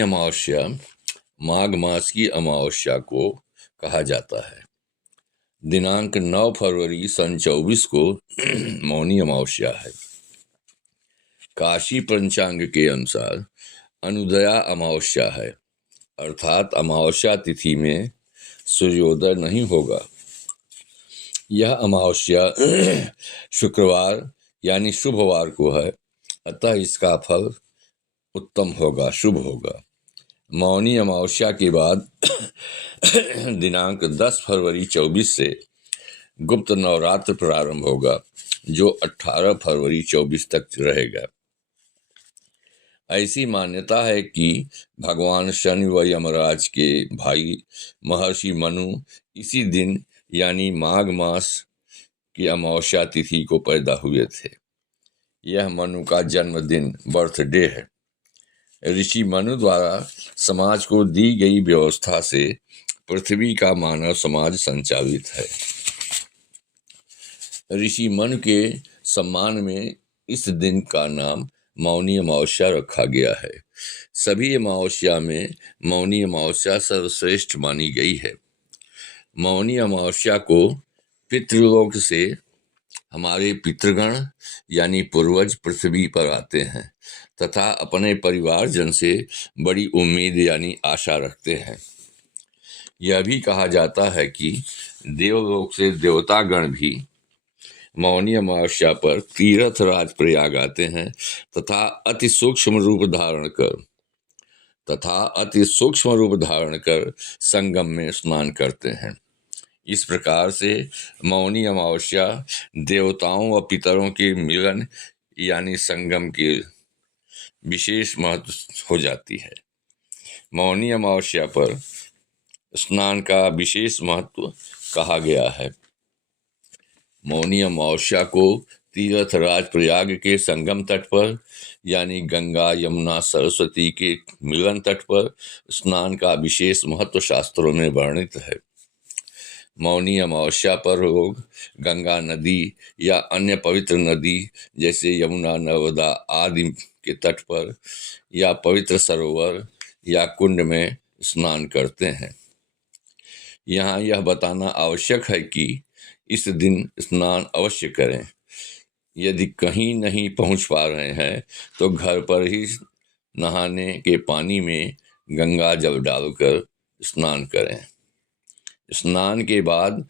अमावस्या माघ मास की अमावस्या को कहा जाता है। दिनांक 9 फरवरी सन 24 को मौनी अमावस्या है। काशी पंचांग के अनुसार अनुदया अमावस्या है, अर्थात अमावस्या तिथि में सूर्योदय नहीं होगा। यह अमावस्या शुक्रवार यानी शुभवार को है, अतः इसका फल उत्तम होगा, शुभ होगा। मौनी अमावस्या के बाद दिनांक 10 फरवरी 24 से गुप्त नवरात्र प्रारंभ होगा, जो 18 फरवरी 24 तक रहेगा। ऐसी मान्यता है कि भगवान शनि व यमराज के भाई महर्षि मनु इसी दिन यानी माघ मास की अमावस्या तिथि को पैदा हुए थे। यह मनु का जन्मदिन, बर्थडे है। ऋषि मनु द्वारा समाज को दी गई व्यवस्था से पृथ्वी का मानव समाज संचालित है। ऋषि मनु के सम्मान में इस दिन का नाम मौनी अमावस्या रखा गया है। सभी अमावस्या में मौनी अमावस्या सर्वश्रेष्ठ मानी गई है। मौनी अमावस्या को पितृलोक से हमारे पितृगण यानी पूर्वज पृथ्वी पर आते हैं तथा अपने परिवारजन से बड़ी उम्मीद यानी आशा रखते हैं। यह भी कहा जाता है कि देवलोक से देवतागण भी मौनी अमावस्या पर तीर्थराज प्रयाग आते हैं तथा अति सूक्ष्म रूप धारण कर संगम में स्नान करते हैं। इस प्रकार से मौनी अमावस्या देवताओं व पितरों के मिलन यानी संगम के विशेष महत्व हो जाती है। मौनी अमावस्या पर स्नान का विशेष महत्व कहा गया है। मौनी अमावस्या को तीर्थराज प्रयाग के संगम तट पर यानी गंगा यमुना सरस्वती के मिलन तट पर स्नान का विशेष महत्व शास्त्रों में वर्णित है। मौनी अमावस्या पर लोग गंगा नदी या अन्य पवित्र नदी जैसे यमुना, नर्मदा आदि के तट पर या पवित्र सरोवर या कुंड में स्नान करते हैं। यहाँ यह बताना आवश्यक है कि इस दिन स्नान अवश्य करें। यदि कहीं नहीं पहुँच पा रहे हैं तो घर पर ही नहाने के पानी में गंगा जल डालकर स्नान करें। स्नान के बाद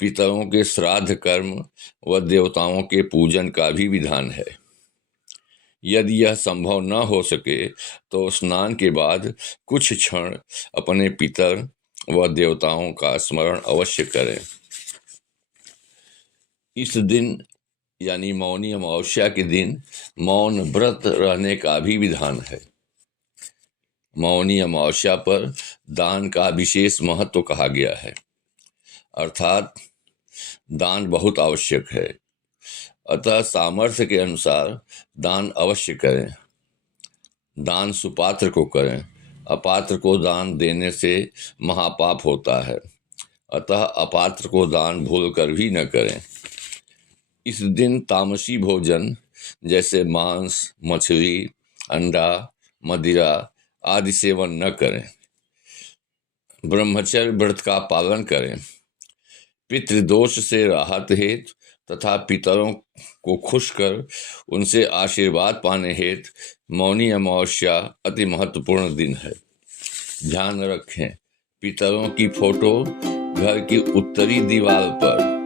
पितरों के श्राद्ध कर्म व देवताओं के पूजन का भी विधान है। यदि यह संभव न हो सके तो स्नान के बाद कुछ क्षण अपने पितर व देवताओं का स्मरण अवश्य करें। इस दिन यानी मौनी अमावस्या के दिन मौन व्रत रहने का भी विधान है। मौनी अमावस्या पर दान का विशेष महत्व कहा गया है, अर्थात दान बहुत आवश्यक है, अतः सामर्थ्य के अनुसार दान अवश्य करें। दान सुपात्र को करें, अपात्र को दान देने से महापाप होता है, अतः अपात्र को दान भूल कर भी न करें। इस दिन तामसी भोजन जैसे मांस, मछली, अंडा, मदिरा आदि सेवन न करें। ब्रह्मचर्य व्रत का पालन करें। पितृदोष से राहत हेतु तथा पितरों को खुश कर उनसे आशीर्वाद पाने हेतु मौनी अमावस्या अति महत्वपूर्ण दिन है। ध्यान रखें, पितरों की फोटो घर की उत्तरी दीवार पर,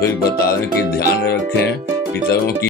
फिर बता रहे कि ध्यान रखें पितरों की